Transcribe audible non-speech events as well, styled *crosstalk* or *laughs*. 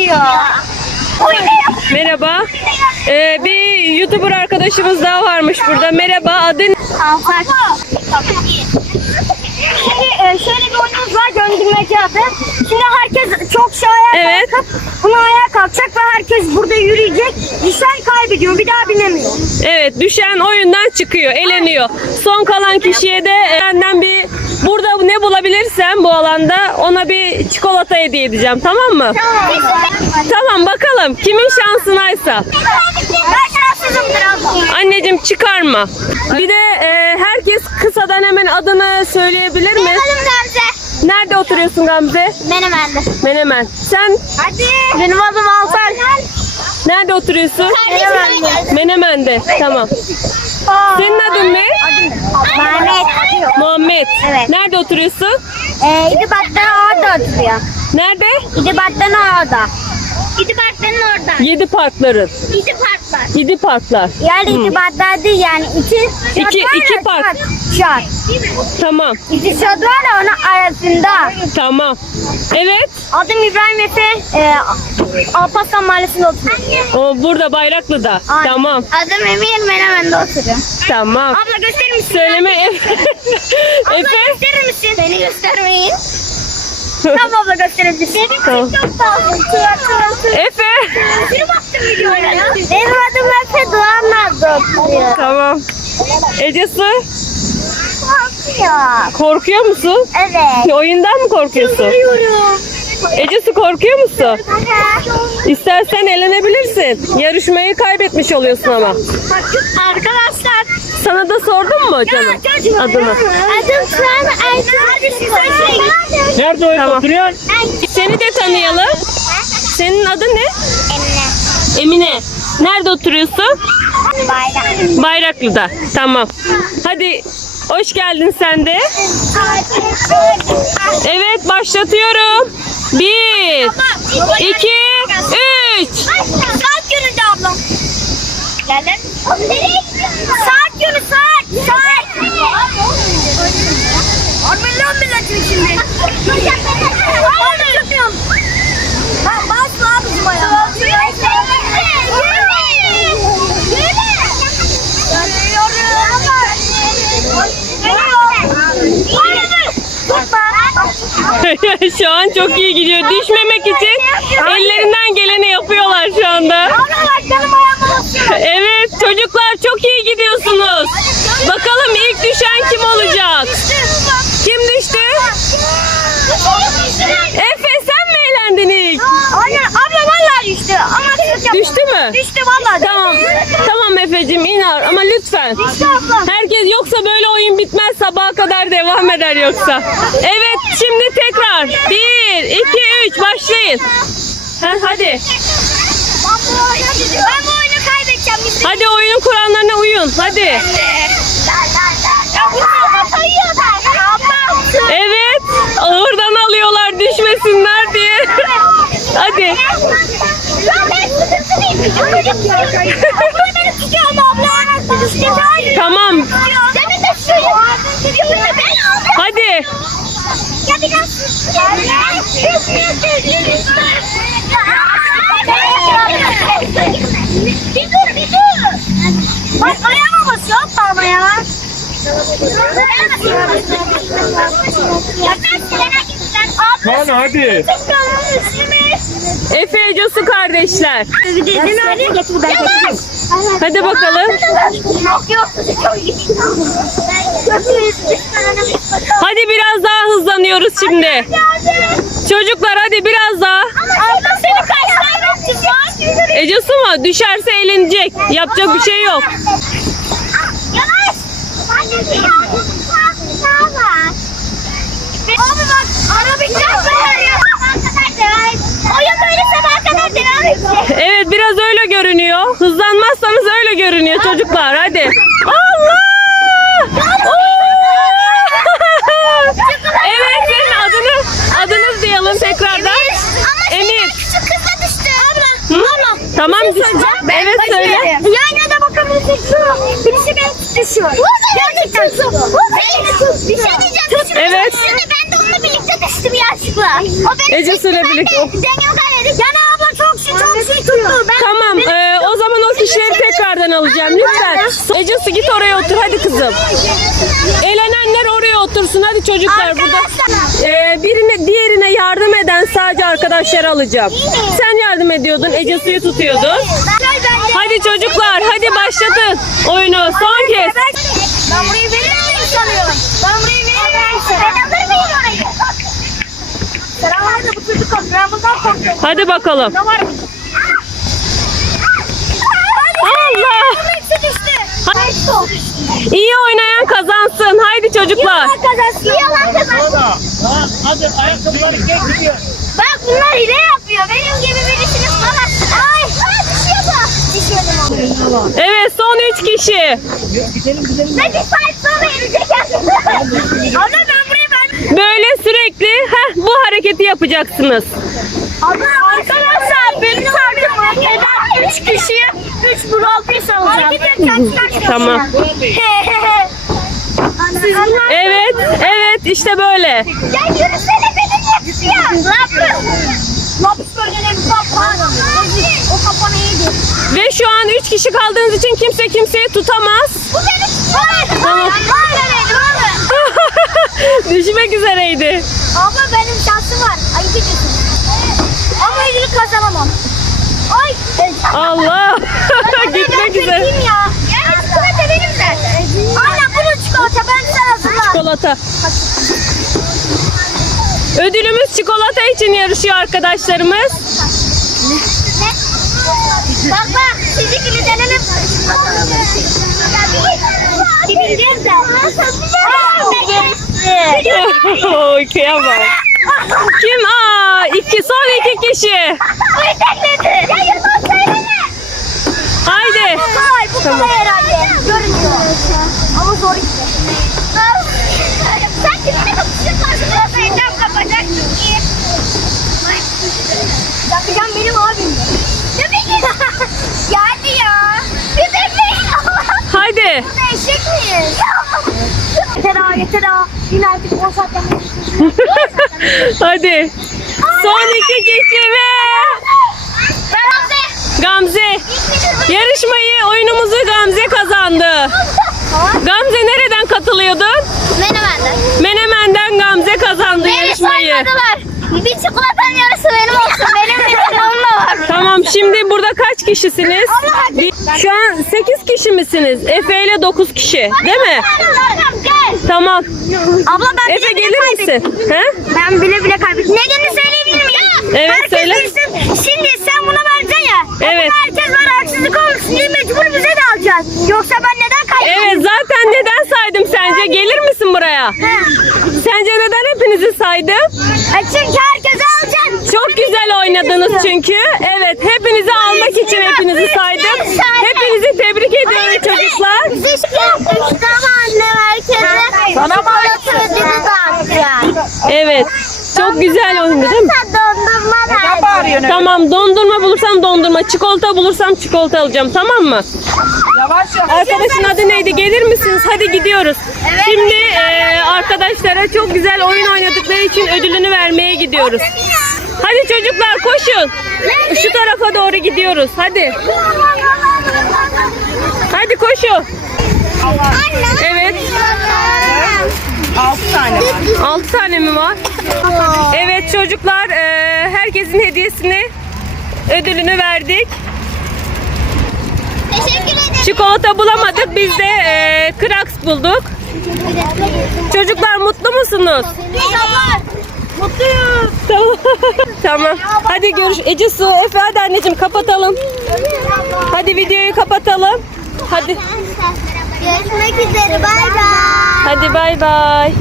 gidiyor. Merhaba. Ee, bir YouTuber arkadaşımız daha varmış burada. Merhaba. Adın Kalkar. Şimdi e, şöyle bir oyunumuz var döndürmece adı. Şimdi herkes çok şey ayağa Evet. kalkıp bunu ayağa kalkacak ve herkes burada yürüyecek. Düşen kaybediyor bir daha binemiyor. Evet düşen oyundan çıkıyor, eleniyor. Son kalan kişiye de e, benden bir burada ne bulabilirsem bu alanda ona bir çikolata hediye edeceğim tamam mı? Tamam bakalım kimin şansınaysa. Anneciğim çıkarma. Bir de e, herkes kısadan hemen adını söyleyebilir mi? Gamze. Nerede oturuyorsun Gamze? Menemen'de. Menemen. Sen Hadi. Benim adım Altan. nerede oturuyorsun? Menemen'de. Menemen'de. Tamam. Senin adın ne? Mehmet. Muhammed. Evet. Nerede oturuyorsun? Ee, İdibat'tan orada oturuyor. Nerede? İdibat'tan orada. İdibat'tan orada. Yedi parkların. İdibat'tan. Yedi parklar. Yani İdibat'tan değil yani iki şot İki- var iki ya, park. Şot. şot. Tamam. İki şot var ya onun arasında. Tamam. Evet. Adım İbrahim Efe. E, Alparslan Mahallesi'nde oturuyor. O burada Bayraklı'da. Aynen. Tamam. Adım Emir Menemen'de oturuyor. Tamam. Abla gösterir misin? Söyleme *laughs* Efe. Abla gösterir misin? Beni göstermeyin. Tamam abla gösterebilirsin. Benim Tamam. çok fazla. Efe. Bir baktım videoya. Benim adım Efe Doğanlar'da oturuyor. Tamam. Ecesi Korkuyor. korkuyor musun? Evet. Oyundan mı korkuyorsun? Korkuyorum. Ecesi korkuyor musun? İstersen elenebilirsin. Yarışmayı kaybetmiş oluyorsun ama. Arkadaşlar. Sana da sordum mu canım adını? Adım Turan Ertuğrul. Nerede oyun oturuyorsun? Seni de tanıyalım. Senin adın ne? Emine. Nerede oturuyorsun? Bayram. Bayraklı'da. Tamam. Hadi hoş geldin sen de. Evet başlatıyorum. Bir, iki, üç. Saat yönünde ablam. Gelin. Saat *laughs* şu an çok iyi gidiyor. Düşmemek için ellerinden geleni yapıyorlar şu anda. Evet çocuklar çok iyi gidiyorsunuz. Bakalım ilk düşen kim olacak? Kim düştü? Efe sen mi eğlendin ilk? Anne abla vallahi düştü. Ama Düştü mü? Düştü vallahi. Tamam. Tamam Efe'cim iner ama lütfen. Herkes yoksa böyle oyun bitmez sabaha kadar devam eder yoksa. Evet şimdi tekrar. Bir, iki, üç başlayın. Ha, hadi. Ben bu oyunu, kaybedeceğim. Biz Hadi oyunun kurallarına uyun. Hadi. Evet. Ağırdan alıyorlar düşmesinler diye. Hadi. Ya ben sıkıntılıyım. Abla beni tutuyor ama abla. İşte hayır. Tamam. Demin de şöyle. Şimdi ben aldım. Hadi. Ya biraz. Bir dur bir dur. Bak ayağıma basıyor parmaya. Lan hadi. Efe Ecosu kardeşler. Hadi bakalım. Yok yok. Hadi biraz daha hızlanıyoruz şimdi. Çocuklar hadi biraz daha. Abla seni. Ecosu mu? Düşerse eğlenecek. Yapacak bir şey yok. Yavaş. Abi bak ara bitecek böyle. Oyun böyle sabaha kadar devam edecek. Evet biraz öyle görünüyor. Hızlanmazsanız öyle görünüyor çocuklar. Hadi. Allah! Oo! evet senin adını adınız diyelim tekrardan. Emir. Şu kıza düştü. Abla. Hı? Abla. Tamam. Bir şey söyleyeceğim. Ben Evet söyle. başlayayım. Yan yana bakabilirsin. Şu. Birisi beni düşüyor. Gerçekten şu. Bir şey diyeceğim. Şu Evet. Şimdi ben de onunla birlikte düştüm yanlışlıkla. O beni Ece çekti, söyle ben birlikte. de Denge kaybettik. Yani abla çok şey tuttu. Ben Tamam e, o zaman o kişileri tekrardan alacağım lütfen. Ecesi git oraya otur hadi kızım. Elenenler oraya otursun hadi çocuklar burada. E, birine diğerine yardım eden sadece arkadaşlar alacağım. Sen yardım ediyordun Ece suyu tutuyordun. Hadi çocuklar hadi başlatın oyunu son kez. Ben burayı verir miyim sanıyorum? Ben burayı verir miyim sanıyorum? Ben alır mıyım orayı? Selamünaleyküm bu çocuk kaldı. Ben bundan korkuyorum. Hadi bakalım. Ne var mı? Allah. İyi oynayan kazansın. Haydi çocuklar. Yalan kazansın. Yalan kazansın. Hadi ayakkabıları geç gidiyor. Bak bunlar hile yapıyor. Benim gibi birisini tutamazsın. Ay. Ay düşüyor bu. Düşüyordum onu. Evet son 3 kişi. Gidelim gidelim. Ben bir saat sonra burayı ben... Böyle sürekli heh, bu hareketi yapacaksınız. Arkadaşlar benim takımım Eda 3 kişi 3 Brawl Pass alacak. Tamam. Siz bunlar... Evet, evet işte böyle. Ya yürüsene beni yetişiyor. Lapis. Lapis bölgeleri kapan. O kapan iyiydi. Ve şu an 3 kişi kaldığınız için kimse kimseyi tutamaz. Bu benim. Hayır. Tamam. Hayır. Hayır. Düşmek üzereydi. Ama benim şansım var. Ayıp ediyorsun. Ama ödülü kazanamam. Ay. Allah. *laughs* Gitmek üzere. üzere. ya. Yani çikolata benim zaten. Anne bunu çikolata ben sana hazırla. Çikolata. Ödülümüz çikolata için yarışıyor arkadaşlarımız. Bak bak sizi kilitlenelim. Gideceğiz de. Oy kıyamam. Kim? Aa, iki, son iki kişi. Haydi. Bu Tamam. kolay herhalde. Görünüyor. Ama zor işte. Sen. Yapacağım benim abim. Ne bileyim. hadi ya. Bir bekleyin. Haydi. Eşek miyiz? Ha yeter ha. Yine artık 10 saatten *laughs* Hadi. Son iki kişi ve Gamze. Yarışmayı, oyunumuzu Gamze kazandı. Gamze nereden katılıyordun? Menemen'de. Menemen'den Gamze kazandı yarışmayı. Bir çikolatanın yarısı benim olsun. Benim benim onunla var. Tamam şimdi burada kaç kişisiniz? Şu an 8 kişi misiniz? Efe ile 9 kişi değil mi? Tamam. Abla ben Efe gelir misin? He? Ben bile bile kaybettim. Nedenini söyleyebilir miyim? Evet, Herkes söyle. bilsin. Şimdi sen buna vereceksin ya. Evet. Herkes var haksızlık olmasın diye mecbur bize de alacağız. Yoksa ben neden kaybettim? Evet zaten neden saydım sence? Gelir misin buraya? Sence neden hepinizi saydım? E çünkü herkese alacaksın. Çok güzel oynadınız çünkü. Evet hepinizi almak için hepinizi saydım. Hepinizi tebrik ediyorum çocuklar. Biz işte tamam annem herkese. Sana mı ödülü dağıtacağız. Evet. Çok güzel oyundu değil mi? Dondurma da. Tamam dondurma bulursam dondurma, çikolata bulursam çikolata alacağım tamam mı? Yavaş yavaş. Arkadaşın adı neydi? Gelir misiniz? Hadi gidiyoruz. Şimdi eee, arkadaşlara çok güzel oyun oynadıkları için ödülünü vermeye gidiyoruz. Hadi çocuklar koşun. Şu tarafa doğru gidiyoruz. Hadi. Hadi koşun. Evet. 6 tane var. 6 tane mi var? Evet çocuklar eee, herkesin hediyesini ödülünü verdik. Teşekkür ederim. Çikolata bulamadık. Biz de eee Kraks bulduk. Çocuklar mutlu musunuz? Mutluyum. Tamam. *laughs* tamam. Hadi görüş. Ece Su, Efe hadi anneciğim kapatalım. Hadi videoyu kapatalım. Hadi. Görüşmek üzere. Bay bay. Hadi bay bay.